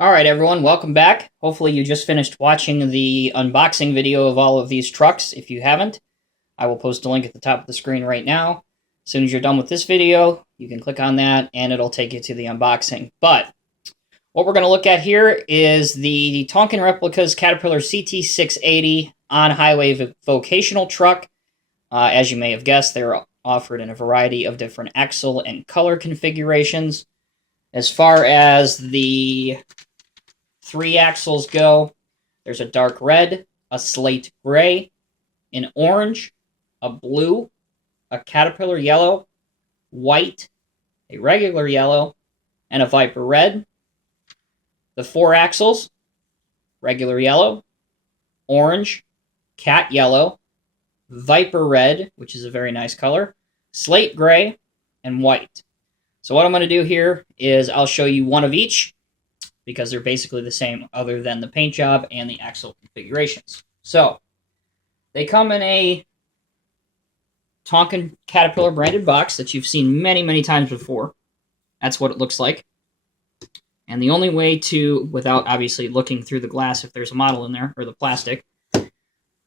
All right, everyone, welcome back. Hopefully you just finished watching the unboxing video of all of these trucks. If you haven't, I will post a link at the top of the screen right now. As soon as you're done with this video, you can click on that and it'll take you to the unboxing. But what we're going to look at here is the Tonkin Replicas Caterpillar CT680 on-highway vocational truck. As you may have guessed, they're offered in a variety of different axle and color configurations. As far as the three axles go, there's a dark red, a slate gray, an orange, a blue, a Caterpillar yellow, white, a regular yellow, and a Viper red. The four axles, regular yellow, orange, cat yellow, Viper red, which is a very nice color, slate gray, and white. So what I'm going to do here is I'll show you one of each, because they're basically the same other than the paint job and the axle configurations. So they come in a Tonkin Caterpillar branded box that you've seen many, many times before. That's what it looks like. And the only way to, without obviously looking through the glass if there's a model in there, or the plastic,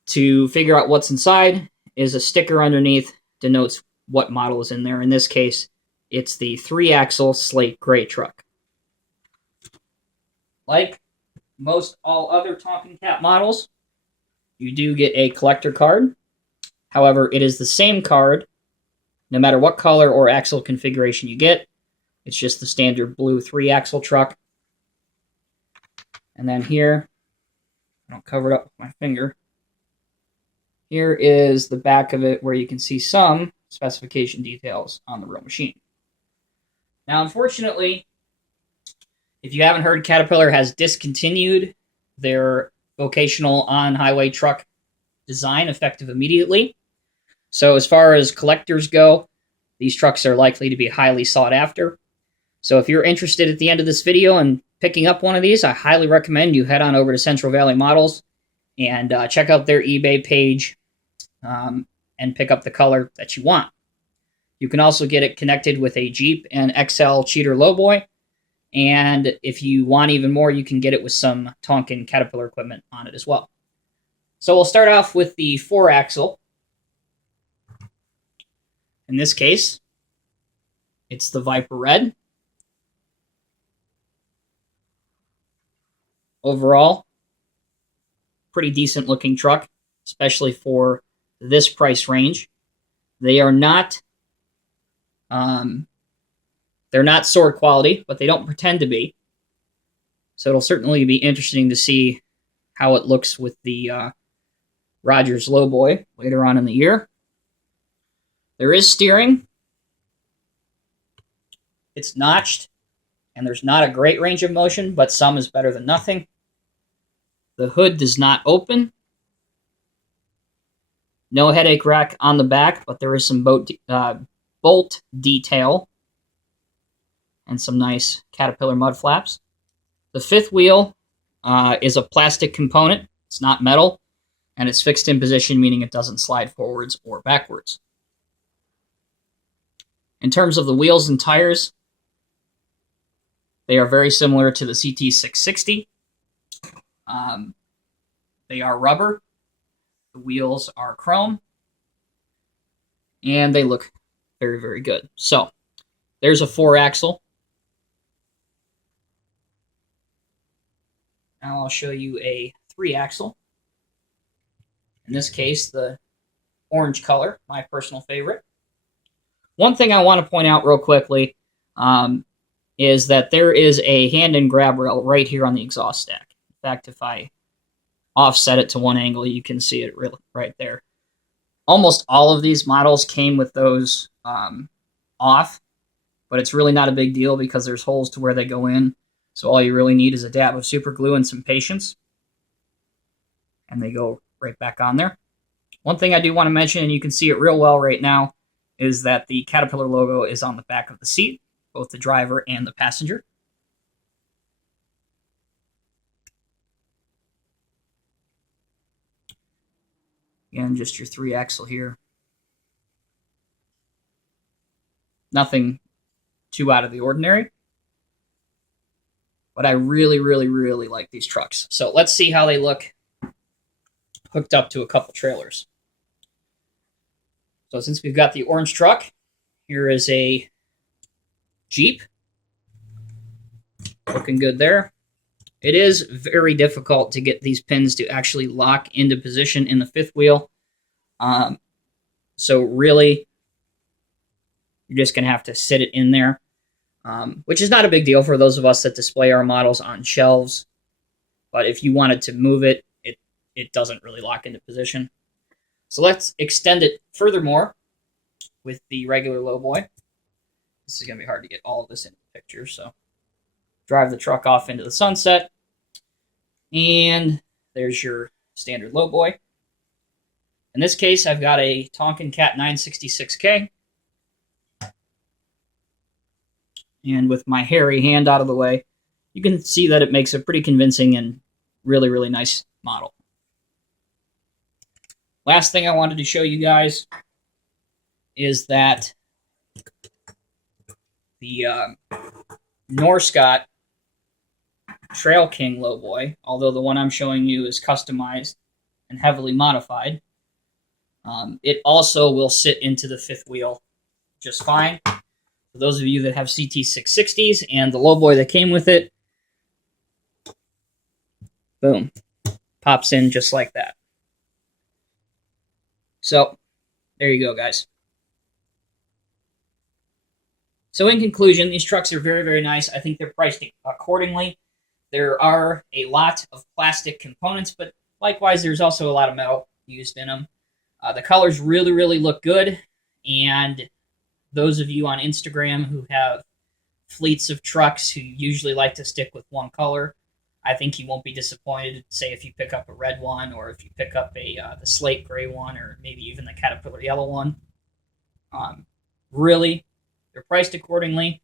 to figure out what's inside is a sticker underneath denotes what model is in there. In this case, it's the 3-axle slate gray truck. Like most all other Tonkin Cat models, you do get a collector card. However, it is the same card no matter what color or axle configuration you get. It's just the standard blue 3-axle truck. And then here, I don't cover it up with my finger. Here is the back of it where you can see some specification details on the real machine. Now, unfortunately, if you haven't heard, Caterpillar has discontinued their vocational on-highway truck design effective immediately. So as far as collectors go, these trucks are likely to be highly sought after. So if you're interested at the end of this video in picking up one of these, I highly recommend you head on over to Central Valley Models and check out their eBay page and pick up the color that you want. You can also get it connected with a Jeep and XL Cheater Lowboy. And if you want even more, you can get it with some Tonkin Caterpillar equipment on it as well. So we'll start off with the 4-axle. In this case, it's the Viper red. Overall, pretty decent looking truck, especially for this price range. They are not they're not sword quality, but they don't pretend to be. So it'll certainly be interesting to see how it looks with the Rogers Lowboy later on in the year. There is steering. It's notched, and there's not a great range of motion, but some is better than nothing. The hood does not open. No headache rack on the back, but there is some bolt detail and some nice Caterpillar mud flaps. The 5th wheel is a plastic component. It's not metal, and it's fixed in position, meaning it doesn't slide forwards or backwards. In terms of the wheels and tires, they are very similar to the CT660. They are rubber. The wheels are chrome. And they look very, very good. So, there's a 4-axle. Now I'll show you a 3-axle. In this case, the orange color, my personal favorite. One thing I want to point out real quickly is that there is a hand and grab rail right here on the exhaust stack. In fact, if I offset it to one angle, you can see it right there. Almost all of these models came with those off, but it's really not a big deal because there's holes to where they go in. So all you really need is a dab of super glue and some patience, and they go right back on there. One thing I do want to mention, and you can see it real well right now, is that the Caterpillar logo is on the back of the seat, both the driver and the passenger. Again, just your 3-axle here. Nothing too out of the ordinary. but I really, really, really like these trucks. So let's see how they look hooked up to a couple trailers. So since we've got the orange truck, here is a Jeep. Looking good there. It is very difficult to get these pins to actually lock into position in the fifth wheel. So really, you're just going to have to sit it in there, which is not a big deal for those of us that display our models on shelves. But if you wanted to move it, it doesn't really lock into position. So let's extend it furthermore with the regular lowboy. This is going to be hard to get all of this in the picture, so drive the truck off into the sunset. And there's your standard lowboy. In this case, I've got a Tonkin Cat 966K. And with my hairy hand out of the way, you can see that it makes a pretty convincing and really, really nice model. Last thing I wanted to show you guys is that the Norscott Trail King lowboy, although the one I'm showing you is customized and heavily modified, it also will sit into the fifth wheel just fine. For those of you that have CT660s and the lowboy that came with it, boom, pops in just like that. So, there you go, guys. So in conclusion, these trucks are very, very nice. I think they're priced accordingly. There are a lot of plastic components, but likewise, there's also a lot of metal used in them. The colors really, really look good, and those of you on Instagram who have fleets of trucks who usually like to stick with one color, I think you won't be disappointed, say, if you pick up a red one, or if you pick up the slate gray one, or maybe even the Caterpillar yellow one. Really, they're priced accordingly.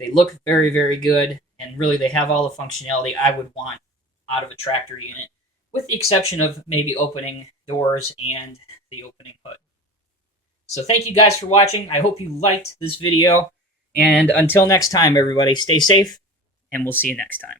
They look very, very good, and really they have all the functionality I would want out of a tractor unit, with the exception of maybe opening doors and the opening hood. So thank you guys for watching. I hope you liked this video, and until next time, everybody, stay safe, and we'll see you next time.